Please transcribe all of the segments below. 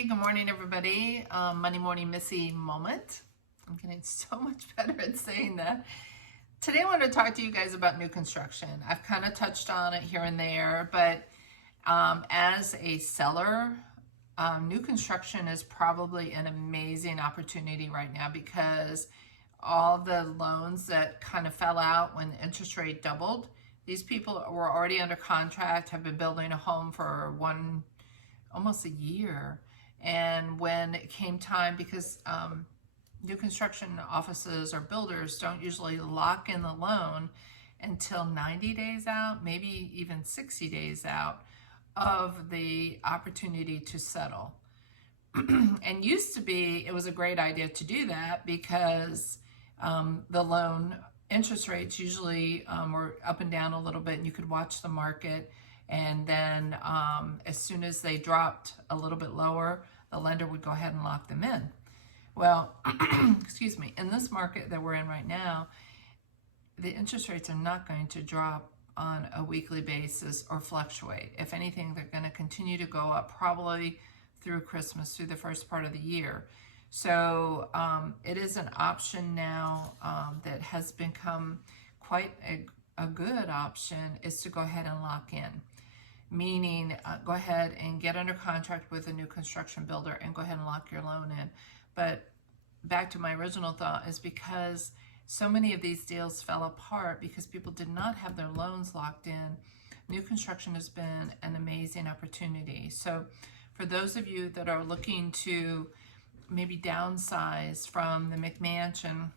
Missy. Good morning, everybody. Monday morning Missy moment. I'm getting so much better at saying that. Today I want to talk to you guys about new construction. I've kind of touched on it here and there, but as a seller, new construction is probably an amazing opportunity right now because all the loans that kind of fell out when the interest rate doubled, these people were already under contract, have been building a home for almost a year. And when it came time, because new construction offices or builders don't usually lock in the loan until 90 days out, maybe even 60 days out of the opportunity to settle. And used to be, it was a great idea to do that because the loan interest rates usually were up and down a little bit, and you could watch the market. And then as soon as they dropped a little bit lower, the lender would go ahead and lock them in. Well, excuse me, in this market that we're in right now, the interest rates are not going to drop on a weekly basis or fluctuate. If anything, they're going to continue to go up probably through Christmas, through the first part of the year. So it is an option now that has become quite a good option, is to go ahead and lock in. Meaning go ahead and get under contract with a new construction builder and go ahead and lock your loan in. But back to my original thought, is because so many of these deals fell apart because people did not have their loans locked in. New construction has been an amazing opportunity. So for those of you that are looking to maybe downsize from the McMansion,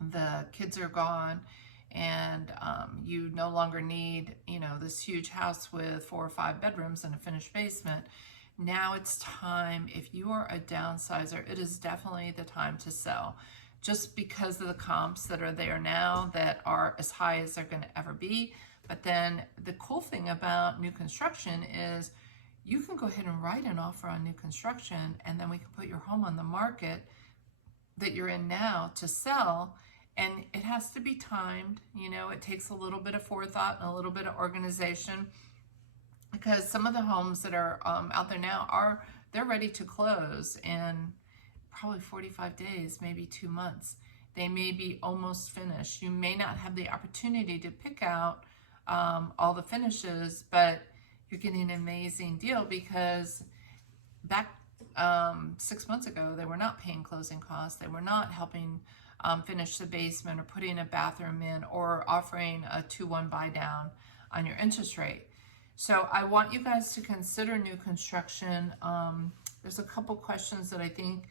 the kids are gone, and you no longer need, this huge house with 4 or 5 bedrooms and a finished basement. Now it's time, if you are a downsizer, it is definitely the time to sell, just because of the comps that are there now that are as high as they're going to ever be. But then the cool thing about new construction is you can go ahead and write an offer on new construction, and then we can put your home on the market that you're in now to sell. And it has to be timed. It takes a little bit of forethought and a little bit of organization, because some of the homes that are out there now they're ready to close in probably 45 days, maybe 2 months. They may be almost finished. You may not have the opportunity to pick out all the finishes, but you're getting an amazing deal, because back 6 months ago, they were not paying closing costs. They were not helping finish the basement or putting a bathroom in or offering a 2-1 buy down on your interest rate. So I want you guys to consider new construction. There's a couple questions that I think,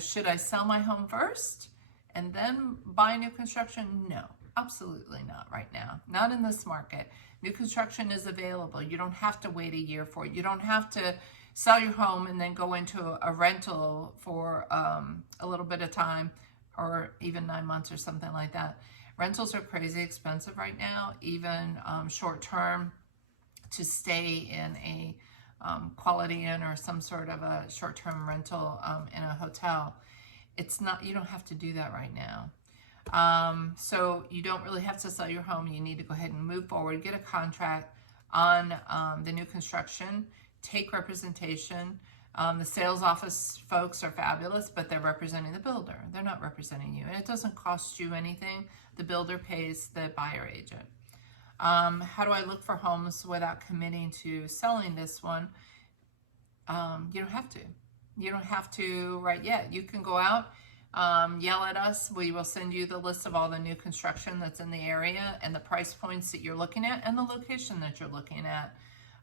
should I sell my home first and then buy new construction? No, absolutely not right now. Not in this market. New construction is available. You don't have to wait a year for it. You don't have to sell your home and then go into a rental for a little bit of time, or even 9 months or something like that. Rentals are crazy expensive right now, even short term, to stay in a Quality Inn or some sort of a short-term rental in a hotel. It's not, you don't have to do that right now. So you don't really have to sell your home. You need to go ahead and move forward, get a contract on the new construction, take representation. The sales office folks are fabulous, but they're representing the builder. They're not representing you, and it doesn't cost you anything. The builder pays the buyer agent. How do I look for homes without committing to selling this one? You don't have to. You don't have to right yet. You can go out, yell at us. We will send you the list of all the new construction that's in the area and the price points that you're looking at and the location that you're looking at.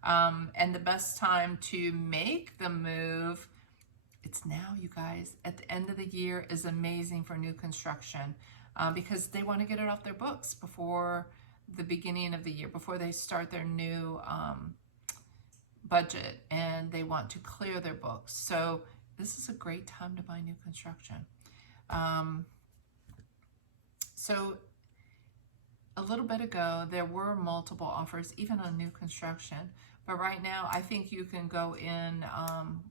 And the best time to make the move, it's now, you guys. At the end of the year is amazing for new construction because they want to get it off their books before the beginning of the year, before they start their new budget, and they want to clear their books. So this is a great time to buy new construction. So a little bit ago, there were multiple offers, even on new construction. But right now, I think you can go in,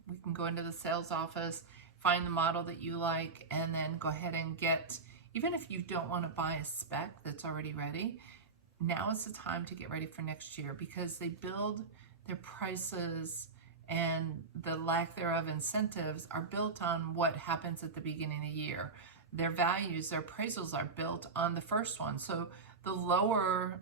we can go into the sales office, find the model that you like, and then go ahead and get, even if you don't want to buy a spec that's already ready, now is the time to get ready for next year, because they build their prices and the lack thereof incentives are built on what happens at the beginning of the year. Their values, their appraisals are built on the first one. So the lower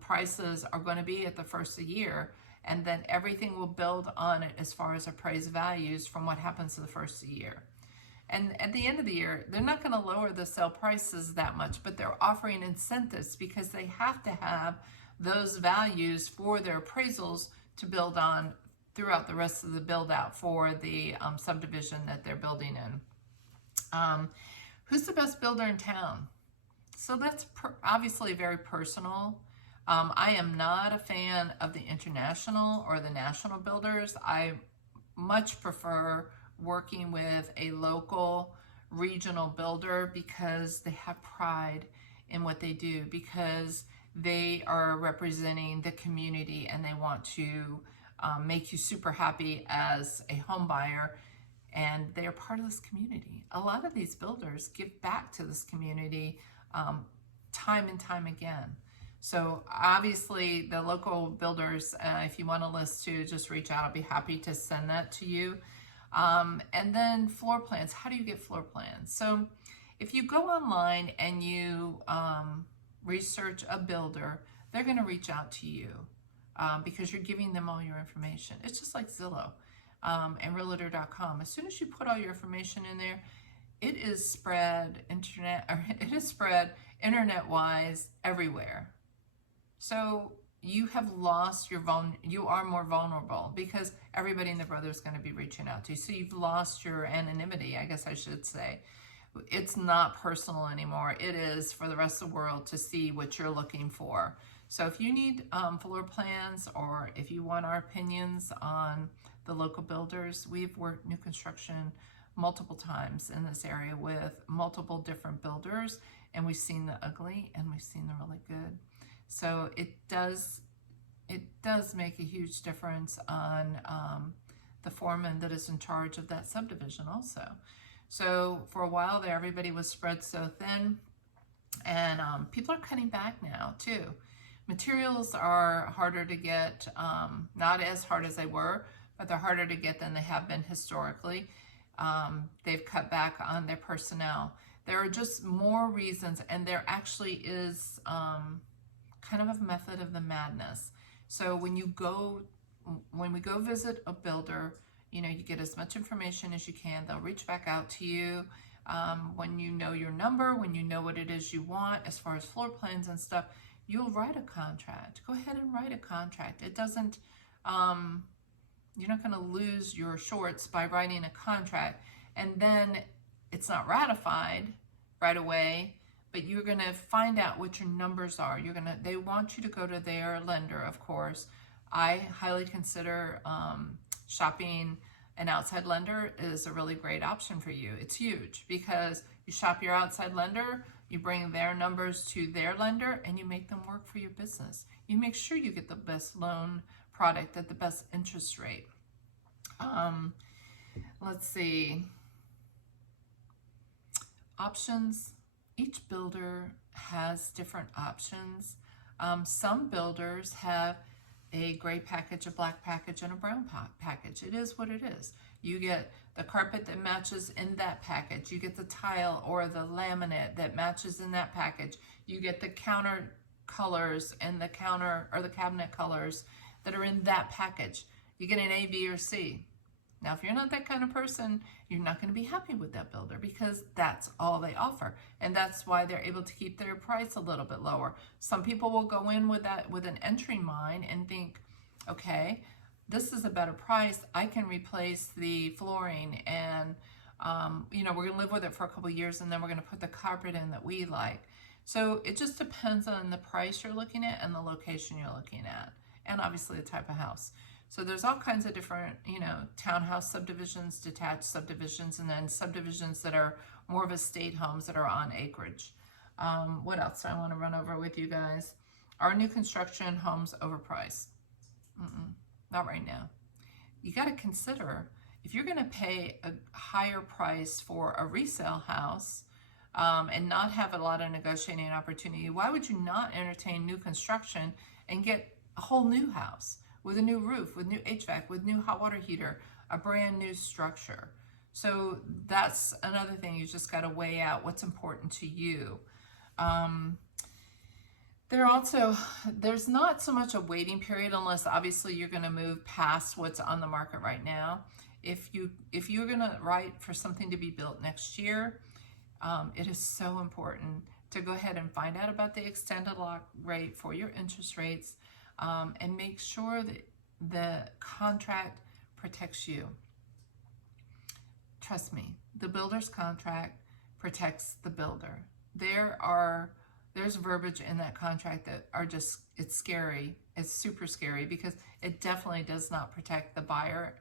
prices are going to be at the first of the year, and then everything will build on it as far as appraised values from what happens to the first of the year. And at the end of the year, they're not going to lower the sale prices that much, but they're offering incentives because they have to have those values for their appraisals to build on throughout the rest of the build out for the subdivision that they're building in. Who's the best builder in town? So that's obviously very personal. I am not a fan of the international or the national builders. I much prefer working with a local regional builder because they have pride in what they do, because they are representing the community and they want to make you super happy as a home buyer, and they are part of this community. A lot of these builders give back to this community time and time again. So obviously the local builders, if you want a list to just reach out, I'll be happy to send that to you. And then floor plans. How do you get floor plans? So if you go online and you research a builder, they're going to reach out to you because you're giving them all your information. It's just like Zillow and Realtor.com. As soon as you put all your information in there, it is spread internet-wise everywhere. So you have lost you are more vulnerable because everybody and their brother is going to be reaching out to you. So you've lost your anonymity, I guess I should say. It's not personal anymore. It is for the rest of the world to see what you're looking for. So if you need floor plans, or if you want our opinions on the local builders, we've worked new construction multiple times in this area with multiple different builders, and we've seen the ugly and we've seen the really good. So it does make a huge difference on the foreman that is in charge of that subdivision also. So for a while there, everybody was spread so thin, and people are cutting back now too. Materials are harder to get, not as hard as they were, but they're harder to get than they have been historically. They've cut back on their personnel. There are just more reasons, and there actually is kind of a method of the madness. So when we go visit a builder, you know, you get as much information as you can. They'll reach back out to you when you know your number, when you know what it is you want as far as floor plans and stuff. You'll write a contract. Go ahead and write a contract. It doesn't, you're not going to lose your shorts by writing a contract, and then it's not ratified right away, but you're going to find out what your numbers are. They want you to go to their lender, of course. I highly consider shopping an outside lender is a really great option for you. It's huge because you shop your outside lender, you bring their numbers to their lender, and you make them work for your business. You make sure you get the best loan product at the best interest rate. Let's see. Options. Each builder has different options. Some builders have a gray package, a black package, and a brown package. It is what it is. You get the carpet that matches in that package. You get the tile or the laminate that matches in that package. You get the counter colors and the counter or the cabinet colors that are in that package. You get an A, B, or C. Now, if you're not that kind of person, you're not going to be happy with that builder because that's all they offer. And that's why they're able to keep their price a little bit lower. Some people will go in with an entry mind and think, okay, this is a better price. I can replace the flooring and, we're going to live with it for a couple of years, and then we're going to put the carpet in that we like. So it just depends on the price you're looking at and the location you're looking at, and obviously the type of house. So there's all kinds of different, townhouse subdivisions, detached subdivisions, and then subdivisions that are more of estate homes that are on acreage. What else do I want to run over with you guys? Are new construction homes overpriced? Not right now. You got to consider, if you're going to pay a higher price for a resale house and not have a lot of negotiating opportunity, why would you not entertain new construction and get a whole new house with a new roof, with new HVAC, with new hot water heater, a brand new structure. So that's another thing. You just got to weigh out what's important to you. There's not so much a waiting period unless obviously you're going to move past what's on the market right now. If you're going to write for something to be built next year, it is so important to go ahead and find out about the extended lock rate for your interest rates, and make sure that the contract protects you. Trust me, the builder's contract protects the builder. There's verbiage in that contract that are just, it's scary. It's super scary because it definitely does not protect the buyer.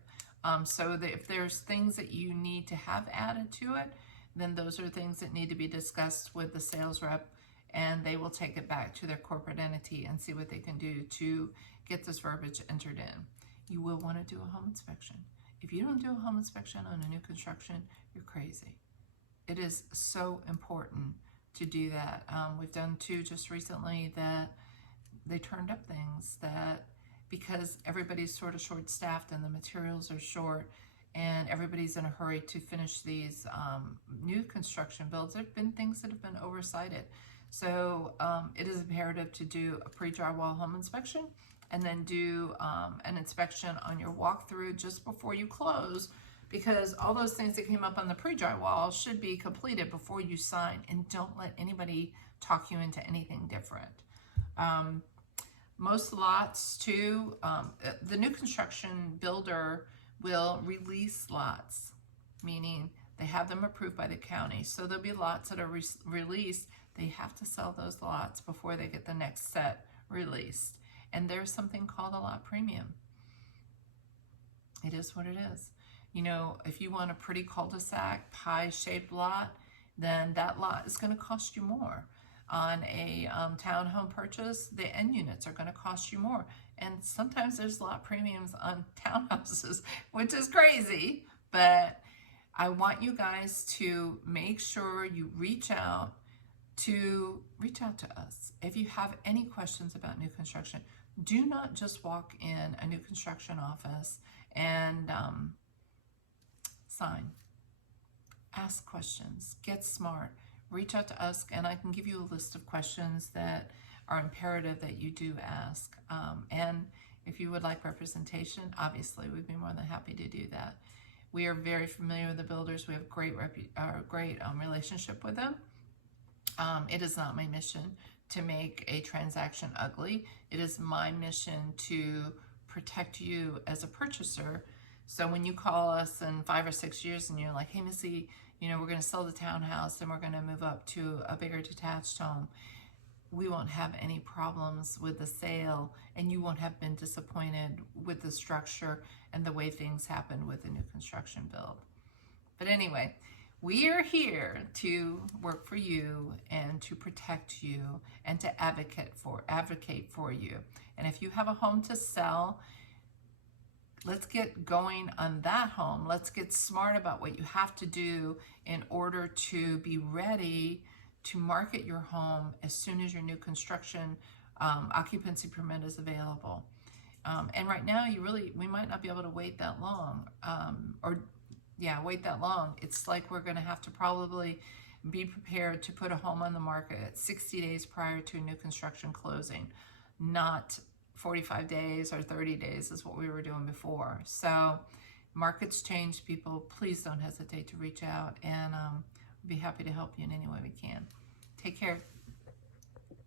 So that if there's things that you need to have added to it, then those are things that need to be discussed with the sales rep, and they will take it back to their corporate entity and see what they can do to get this verbiage entered in. You will want to do a home inspection. If you don't do a home inspection on a new construction, you're crazy. It is so important to do that. We've done two just recently that they turned up things that, because everybody's sort of short-staffed and the materials are short and everybody's in a hurry to finish these new construction builds, there have been things that have been oversighted. So it is imperative to do a pre-drywall home inspection and then do an inspection on your walkthrough just before you close, because all those things that came up on the pre-drywall should be completed before you sign, and don't let anybody talk you into anything different. Most lots too, the new construction builder will release lots, meaning they have them approved by the county. So there'll be lots that are released. They have to sell those lots before they get the next set released. And there's something called a lot premium. It is what it is. You know, if you want a pretty cul-de-sac, pie-shaped lot, then that lot is going to cost you more. On a townhome purchase, the end units are going to cost you more. And sometimes there's lot premiums on townhouses, which is crazy. But I want you guys to make sure you reach out to us. If you have any questions about new construction, do not just walk in a new construction office and sign. Ask questions, get smart, reach out to us, and I can give you a list of questions that are imperative that you do ask. And if you would like representation, obviously we'd be more than happy to do that. We are very familiar with the builders. We have great relationship with them. It is not my mission to make a transaction ugly. It is my mission to protect you as a purchaser. So when you call us in 5 or 6 years and you're like, hey, Missy, you know, we're going to sell the townhouse and we're going to move up to a bigger detached home, we won't have any problems with the sale, and you won't have been disappointed with the structure and the way things happen with the new construction build. But anyway, we are here to work for you and to protect you and to advocate for you. And if you have a home to sell, let's get going on that home. Let's get smart about what you have to do in order to be ready to market your home as soon as your new construction occupancy permit is available. And right now, we might not be able to wait that long, wait that long. It's like we're going to have to probably be prepared to put a home on the market 60 days prior to a new construction closing, not 45 days or 30 days is what we were doing before. So markets change, people. Please don't hesitate to reach out, and we'll be happy to help you in any way we can. Take care.